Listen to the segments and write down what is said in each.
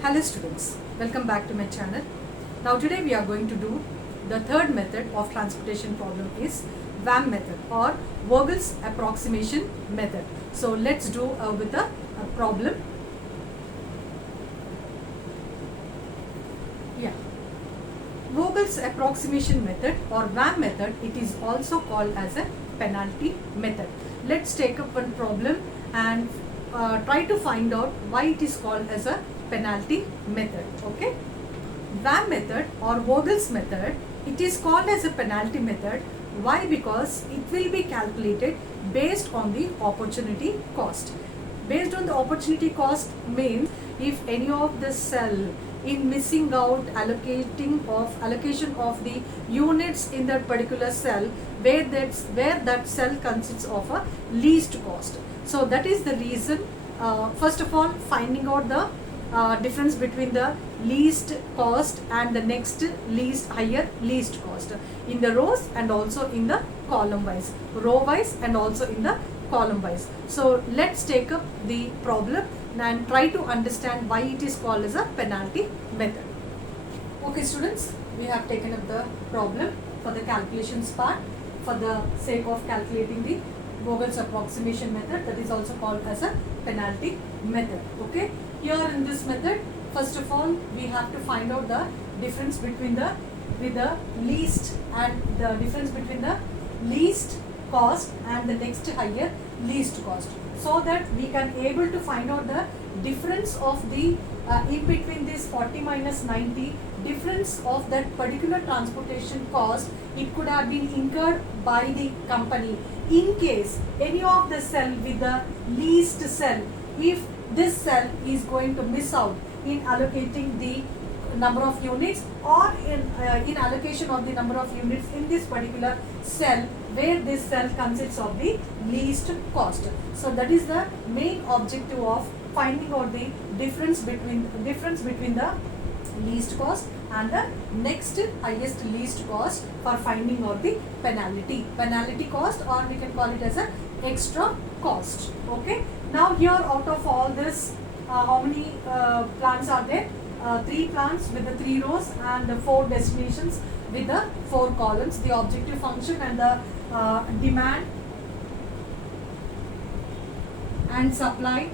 Hello students, welcome back to my channel. Now today we are going to do the third method of transportation problem is VAM method or Vogel's approximation method. So let's do with a problem. Vogel's approximation method or VAM method, it is also called as a penalty method. Let's take up one problem and try to find out why it is called as a penalty method. Okay, VAM method or Vogel's method, it is called as a penalty method. Why? Because it will be calculated based on the opportunity cost. Based on the opportunity cost means if any of the cell in missing out allocation of the units in that particular cell where that cell consists of a least cost. So that is the reason, first of all, finding out the difference between the least cost and the next higher least cost in the rows and also in the column wise, row wise and also in the column wise. So let's take up the problem and try to understand why it is called as a penalty method. Okay students, we have taken up the problem for the calculations part for the sake of calculating the Vogel's approximation method, that is also called as a penalty method. Okay, here in this method, first of all we have to find out the difference between the least and the difference between the least cost and the next higher least cost, so that we can able to find out the difference of the in between this 40 minus 90, difference of that particular transportation cost. It could have been incurred by the company in case any of the cell with the least cell, if this cell is going to miss out in allocating the number of units or in allocation of the number of units in this particular cell where this cell consists of the least cost. So that is the main objective of finding out the difference between the least cost and the next highest least cost for finding out the penalty cost, or we can call it as a extra cost. Okay, now here out of all this, how many plants are there? 3 plants with the 3 rows and the 4 destinations with the 4 columns. The objective function and the demand and supply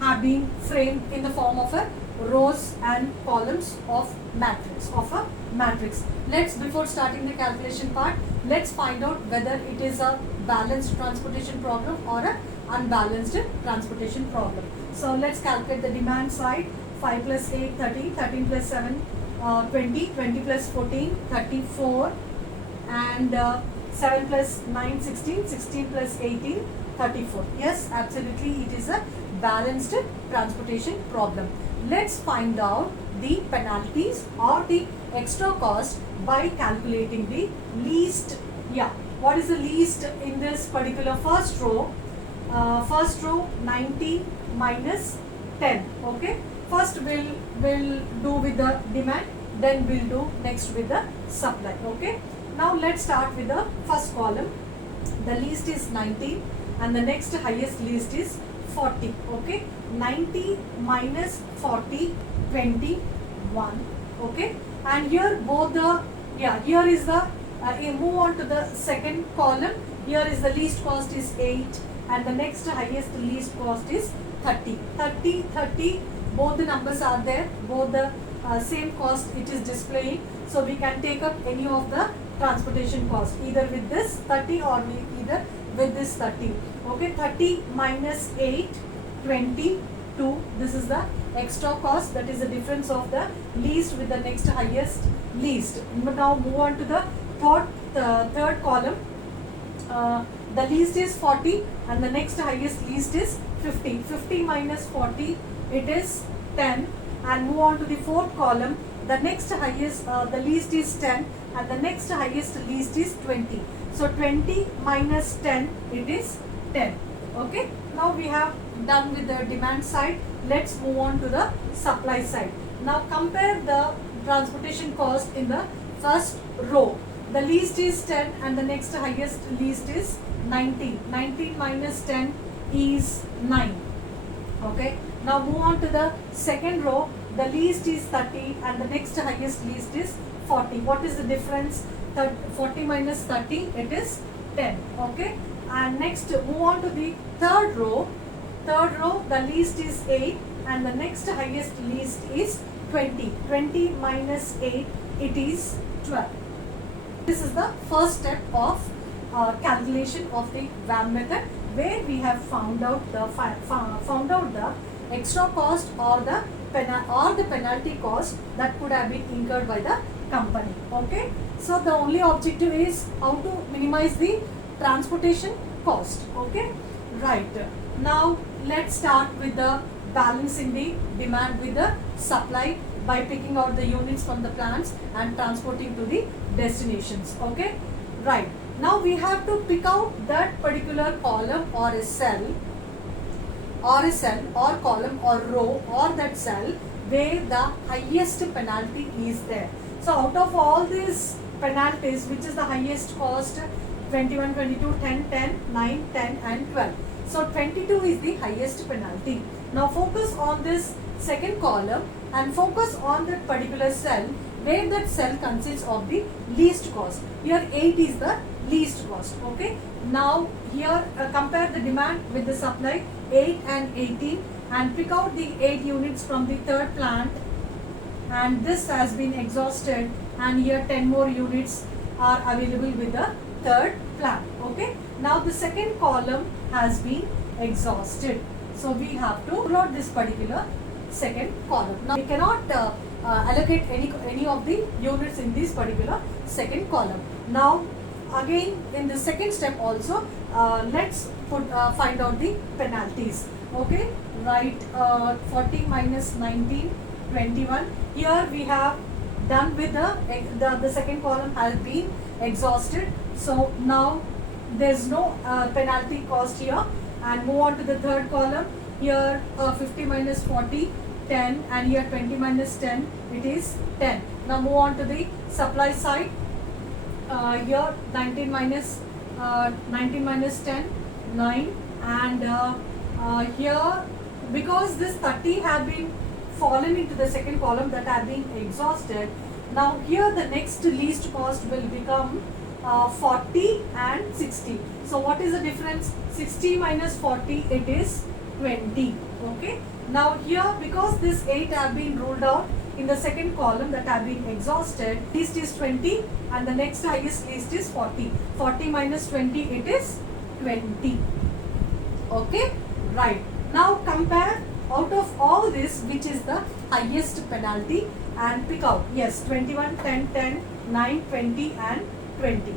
have been framed in the form of a rows and columns of a matrix. Let's, before starting the calculation part, let's find out whether it is a balanced transportation problem or a unbalanced transportation problem. So let's calculate the demand side. 5 plus 8, 30, 13 plus 7, 20, 20 plus 14, 34, and 7 plus 9, 16, 16 plus 18, 34. Yes, absolutely, it is a balanced transportation problem. Let's find out the penalties or the extra cost by calculating the least. What is the least in this particular first row? First row 90 minus 10. Okay, first we'll do with the demand, then we'll do next with the supply. Okay, now let's start with the first column. The least is 19 and the next highest least is 40. Okay, 90 minus 40, 21. Okay, and here both the here is the move on to the second column. Here is the least cost is 8 and the next highest least cost is 30. 30, 30, both the numbers are there, both the same cost it is displaying. So we can take up any of the transportation cost either with this 30 or either with this 30. Okay, 30 minus 8, 22. This is the extra cost, that is the difference of the least with the next highest least. Now move on to the third column. The least is 40 and the next highest least is 50. 50 minus 40, it is 10. And move on to the fourth column. The next highest, the least is 10 and the next highest least is 20. So 20 minus 10, it is 10. Okay, now we have done with the demand side. Let's move on to the supply side. Now compare the transportation cost in the first row. The least is 10 and the next highest least is 19. 19 minus 10 is 9. Okay, now move on to the second row. The least is 30 and the next highest least is 40. What is the difference? 40 minus 30, it is 10. Okay, and next move on to the third row. Third row, the least is 8 and the next highest least is 20. 20 minus 8, it is 12. This is the first step of calculation of the VAM method, where we have found out the extra cost or the penalty cost that could have been incurred by the company. Okay, so the only objective is how to minimize the transportation cost. Okay, right. Now let's start with the balancing the demand with the supply by picking out the units from the plants and transporting to the destinations. Okay, right. Now we have to pick out that particular column or a cell or column or row or that cell where the highest penalty is there. So out of all these penalties, which is the highest cost? 21, 22, 10, 10, 9, 10 and 12. So 22 is the highest penalty. Now focus on this second column and focus on that particular cell where that cell consists of the least cost. Here 8 is the least cost. Okay, now here compare the demand with the supply, 8 and 18, and pick out the 8 units from the third plant, and this has been exhausted, and here 10 more units are available with the third plant. Okay, now the second column has been exhausted, so we have to plot this particular second column. Now we cannot allocate any of the units in this particular second column. Now again in the second step also, let's find out the penalties. Okay, right. 40 minus 19, 21. Here we have done with the second column has been exhausted, so now there's no penalty cost here. And move on to the third column. Here 50 minus 40, 10, and here 20 minus 10, it is 10. Now move on to the supply side. Here 19 minus 10, 9, and here because this 30 have been fallen into the second column that have been exhausted. Now here the next least cost will become 40 and 60. So what is the difference? 60 minus 40, it is 20. Okay, now here because this 8 have been ruled out in the second column that have been exhausted, least is 20 and the next highest least is 40. 40 minus 20, it is 20. Okay, right. Now compare out of all this which is the highest penalty and pick out. Yes, 21, 10, 10, 9, 20 and 20.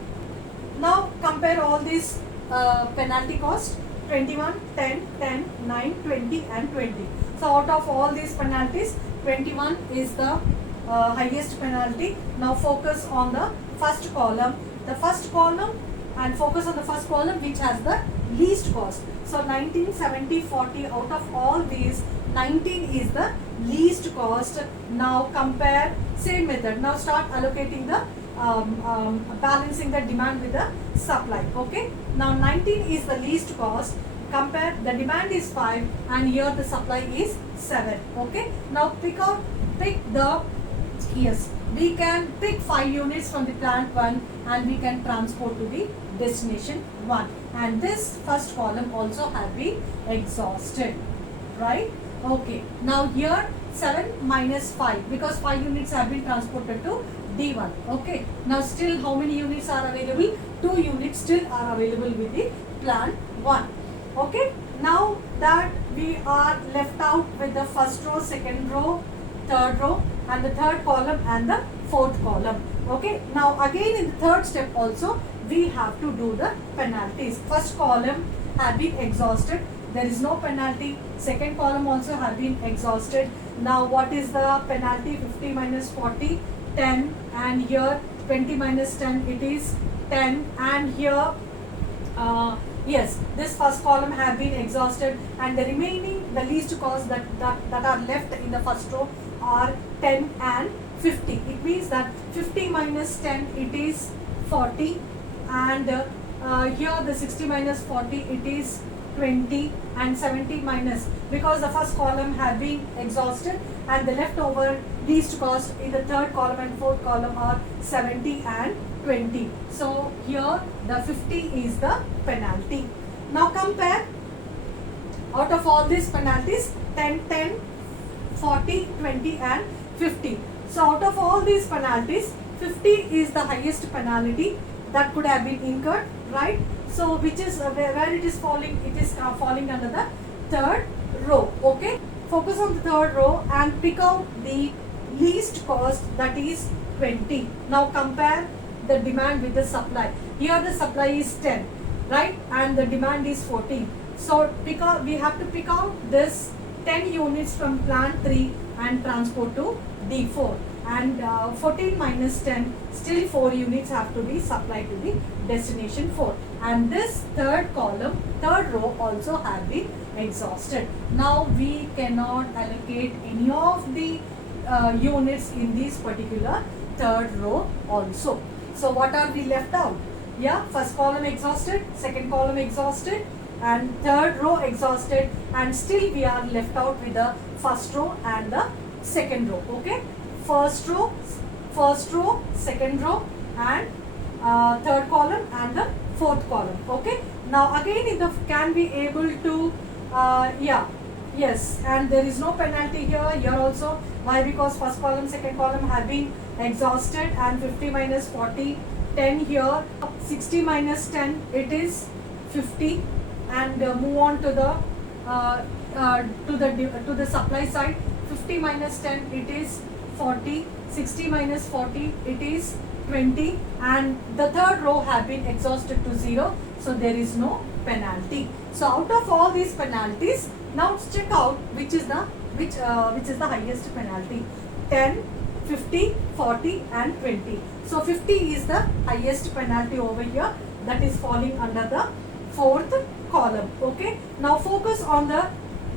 Now compare all these penalty cost. 21, 10, 10, 9, 20 and 20. So out of all these penalties, 21 is the highest penalty. Now focus on the first column. The first column, and focus on the first column which has the least cost. So 19, 70, 40, out of all these, 19 is the least cost. Now compare, same method. Now start allocating the balancing the demand with the supply. Okay, now 19 is the least cost. Compare, the demand is 5 and here the supply is 7. Okay, now pick the, yes, we can pick 5 units from the plant 1 and we can transport to the destination 1, and this first column also have been exhausted, right? Okay, now here 7 minus 5, because 5 units have been transported to D1. Okay, now still how many units are available? 2 units still are available with the plant 1. Okay, now that we are left out with the first row, second row, third row, and the third column and the fourth column. Okay, now again in the third step also we have to do the penalties. First column have been exhausted, there is no penalty. Second column also have been exhausted. Now what is the penalty? 50 minus 40, 10, and here 20 minus 10, it is 10, and here yes, this first column have been exhausted, and the remaining, the least cost that are left in the first row are 10 and 50. It means that 50 minus 10, it is 40, and here the 60 minus 40, it is 20 and 70 minus, because the first column had been exhausted and the leftover least cost in the third column and fourth column are 70 and 20. So here the 50 is the penalty. Now compare, out of all these penalties, 10, 10, 40, 20 and 50. So out of all these penalties, 50 is the highest penalty that could have been incurred, right? So which is where it is falling? It is falling under the third row. Okay, focus on the third row and pick out the least cost, that is 20. Now compare the demand with the supply. Here the supply is 10, right, and the demand is 14. So we have to pick out this 10 units from plant 3 and transport to D4, and 14 minus 10, still 4 units have to be supplied to the destination 4, and this third column, third row also have been exhausted. Now we cannot allocate any of the units in this particular third row also. So what are we left out? Yeah, first column exhausted, second column exhausted, and third row exhausted, and still we are left out with the first row and the second row. Okay, first row, second row, and third column and the fourth column. Okay, now again in the can be able to yes, and there is no penalty here also. Why? Because first column, second column have been exhausted, and 50 minus 40, 10 here, 60 minus 10, it is 50, and move on to the supply side. 50 minus 10, it is 40, 60 minus 40, it is 20, and the third row have been exhausted to 0, so there is no penalty. So out of all these penalties, now let's check out which is the highest penalty. 10, 50, 40 and 20. So 50 is the highest penalty over here, that is falling under the fourth column. Okay, now focus on the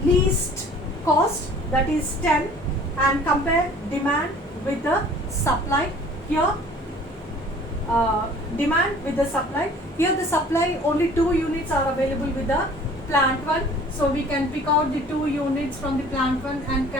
least cost, that is 10, and compare demand with the supply. Here demand with the supply. Here the supply, only 2 units are available with the plant 1, so we can pick out the 2 units from the plant 1 and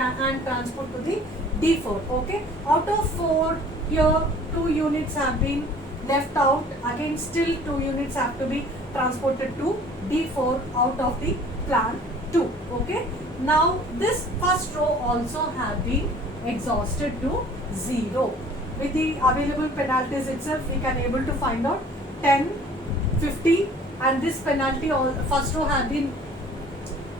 transport to the D4. Okay, out of 4, here 2 units have been left out. Again still 2 units have to be transported to D4 out of the plant 2. Okay, now this first row also have been exhausted to 0. With the available penalties itself, we can able to find out 10, 50, and this penalty, all first row have been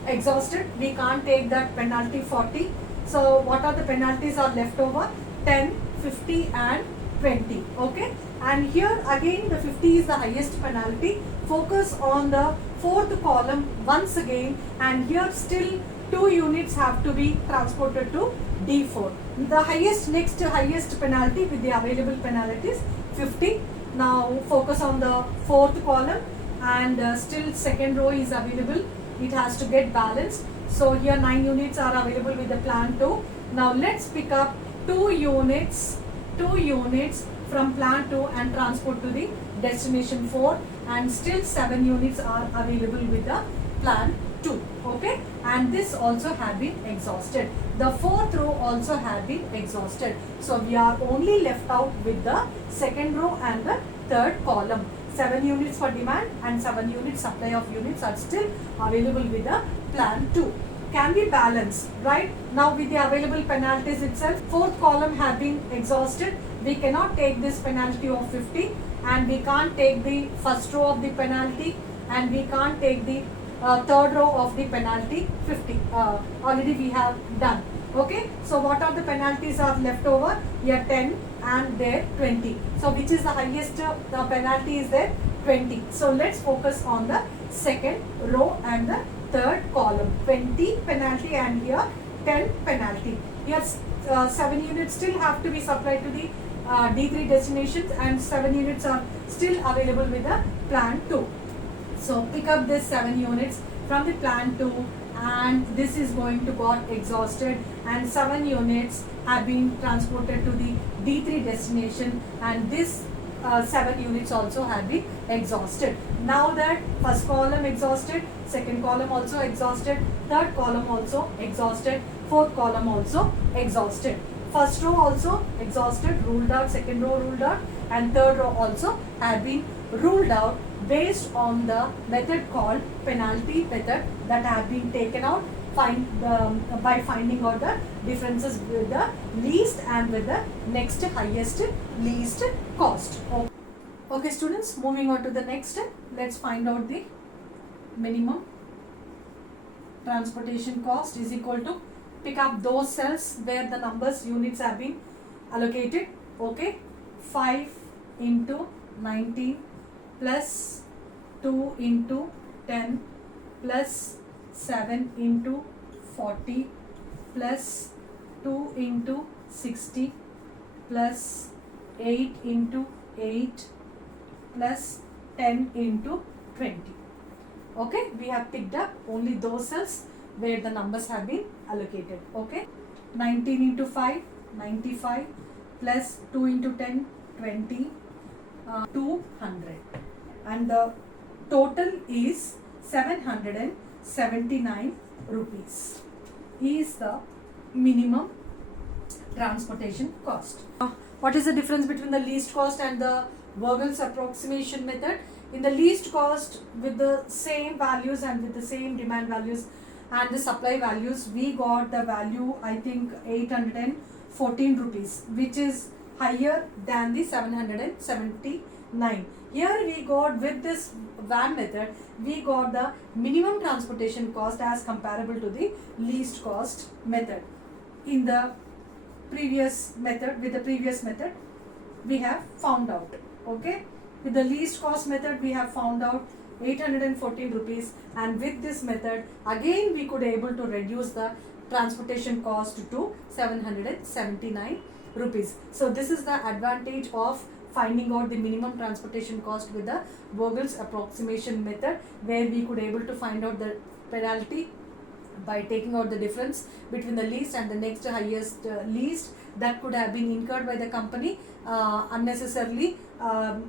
exhausted. We can't take that penalty 40. So what are the penalties are left over? 10, 50 and 20. Okay, and here again the 50 is the highest penalty. Focus on the fourth column once again, and here still 2 units have to be transported to D4. The next highest penalty with the available penalties 50. Now focus on the fourth column, and still second row is available. It has to get balanced. So here 9 units are available with the plant 2. Now let's pick up 2 units from plant 2 and transport to the destination 4, and still 7 units are available with the plant 2. Okay, and this also have been exhausted. The fourth row also have been exhausted. So we are only left out with the second row and the third column. 7 units for demand and 7 units supply of units are still available with the plant 2. Can be balanced, right? Now with the available penalties itself, fourth column have been exhausted. We cannot take this penalty of 50, and we can't take the first row of the penalty, and we can't take the third row of the penalty 50. Already we have done. Okay, so what are the penalties are left over? Here 10 and there 20. So which is the highest penalty is there? 20. So let's focus on the second row and the third column. 20 penalty and here 10 penalty. Here 7 units still have to be supplied to the D3 destinations, and 7 units are still available with the plant 2. So pick up this 7 units from the plant 2, and this is going to got exhausted, and 7 units have been transported to the D3 destination, and this 7 units also have been exhausted. Now that first column exhausted, second column also exhausted, third column also exhausted, fourth column also exhausted. First row also exhausted, ruled out, second row ruled out, and third row also have been ruled out based on the method called penalty method that have been taken out by finding out the differences with the least and with the next highest least cost. Okay students, moving on to the next step, let's find out the minimum transportation cost is equal to, pick up those cells where the numbers units have been allocated. Okay, 5 into 19 plus 2 into 10 plus 7 into 40 plus 2 into 60 plus 8 into 8 plus 10 into 20. Okay, we have picked up only those cells where the numbers have been allocated. Okay, 19 into 5, 95 plus 2 into 10, 20, 200, and the total is 779 rupees is the minimum transportation cost. What is the difference between the least cost and the VOGEL'S approximation method? In the least cost, with the same values and with the same demand values and the supply values, we got the value, I think 814 rupees, which is higher than the 779. Here we got, with this VAM method, we got the minimum transportation cost as comparable to the least cost method. In the previous method, with the previous method, we have found out. Okay, with the least cost method, we have found out 814 rupees, and with this method, again we could able to reduce the transportation cost to 779 rupees. So this is the advantage of finding out the minimum transportation cost with the VOGEL'S approximation method, where we could able to find out the penalty by taking out the difference between the least and the next highest least that could have been incurred by the company unnecessarily.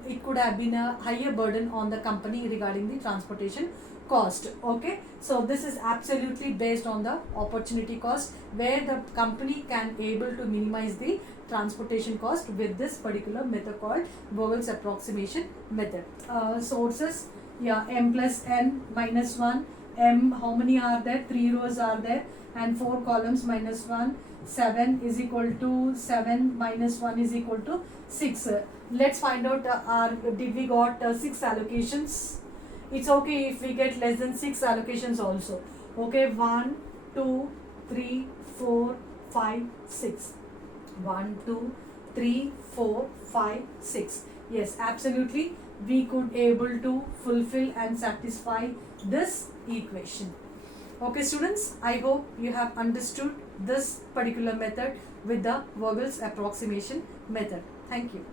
It could have been a higher burden on the company regarding the transportation cost. Okay, so this is absolutely based on the opportunity cost, where the company can able to minimize the transportation cost with this particular method called VOGEL'S approximation method. Sources, yeah, m plus n minus 1. M, how many are there? 3 rows are there, and 4 columns minus 1. 7 is equal to 7 minus 1 is equal to 6. Let's find out did we got 6 allocations? It's okay if we get less than 6 allocations also. Okay, 1, 2, 3, 4, 5, 6. 1, 2, 3, 4, 5, 6. Yes, absolutely, we could able to fulfill and satisfy this equation. Okay students, I hope you have understood this particular method with the VOGEL'S approximation method. Thank you.